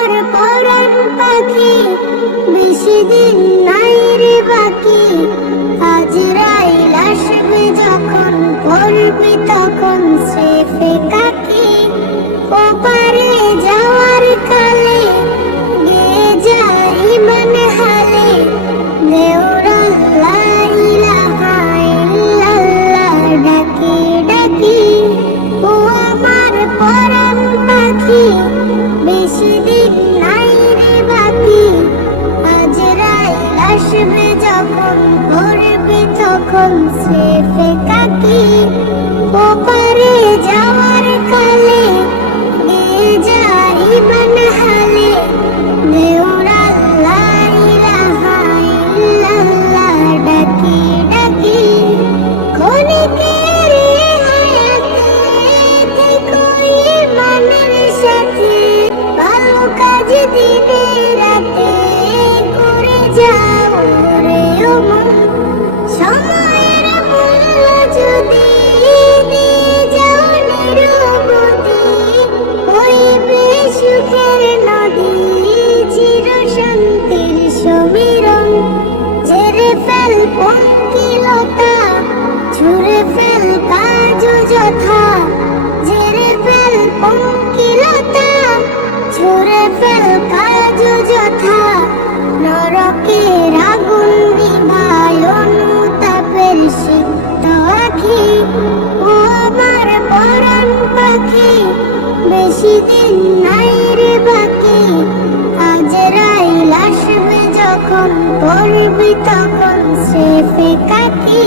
আমার পরাণ পাখি, বেশি দিন নাই রে বাকি। আজরাইল আসবে যখন, পড়বি তখন স্রেফে কাকি। ওপারে যাওয়ার কালে গেয়ে যাই মনে হালে, দেউর আল্লাহ ইলাহা ইল্লাল্লাহ ডাকি ডাকি। ও আমার পরাণ পাখি, বেশি দিন নাই রে বাকি। আজরাইল আসবে যখন, পড়বি তখন স্রেফে কাকি। ওপারে যাওয়ার কালে গেয়ে যাই মনে হালে, দেউর আল্লাহ ইলাহা ইল্লাল্লাহ ডাকি ডাকি। ক্ষণিকের হায়াতে থেকো ঈমানের সাথে, ভালো কাজ দিনে রাতে করে যাও রে ও মন। সময়ের মূল্য যদি দিয়ে যাও নিরবধি, হইবে সুখের নদী, চির শান্তির সমীরণ। ঝেড়ে ফেল পঙ্কিলতা, ছুঁড়ে ফেল কাজ যথা। ঝেড়ে ফেল পঙ্কিলতা, ছুঁড়ে ফেল কাজ যথা। নরকের আগুন নিভায় অনুতাপের সিক্ত আঁখি। ও আমার পরাণ পাখি, বেশি দিন নাই রে বাকি। আজরাইল আসবে যখন, পড়বি তখন স্রেফে কাকি।